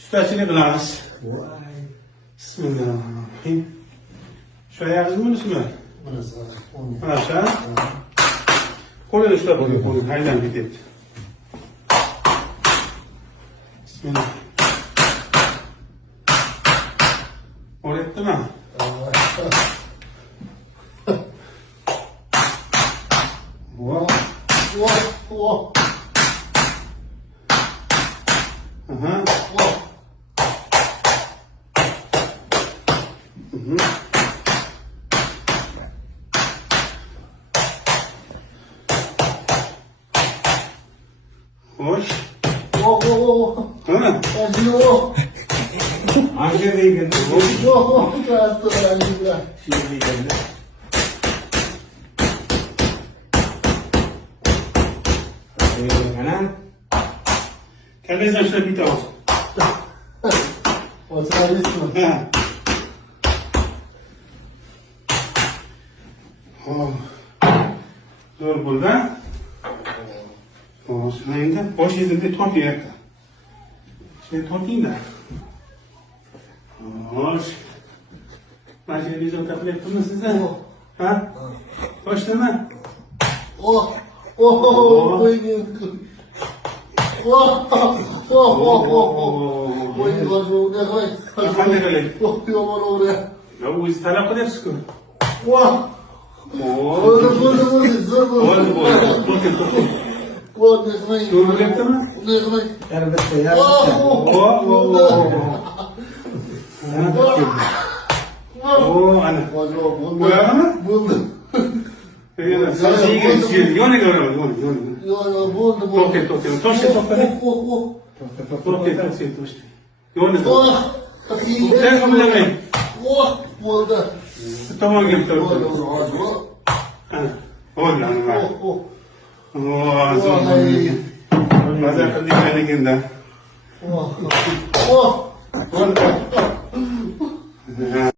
Sütlaçını kılarız. Bismillahirrahmanirrahim. Şu ayağınız mı Müslüman? Aşağı. Kolay uçlar koyun. Haydan bir et. Bismillah. Öğretti mi? Aha. Hoş. Değil mi? Anca vegan. Şimdi vegan. Kanan. Kendinize şöyle bir tavuk. Ha. Oh. Dur burada. Oh, şimdi boş izinde top yiyek. Şey top yiyeyim de. Hoş. Ben televizyon takip ettim mi size? Ha? Hoş değil mi? Efendim öyle. Ya bu iz talep eder sıkı. Doğru yaptı mı? Elbette ya. Ana. Boyağı mı? Sen şeyi geçiyor. Yone görüyorum. Toke. Toşte. Yone. Sen kabul etmeyin. Tamam gel. Olha, não vai. Nossa, mas é para dizer ninguém dá.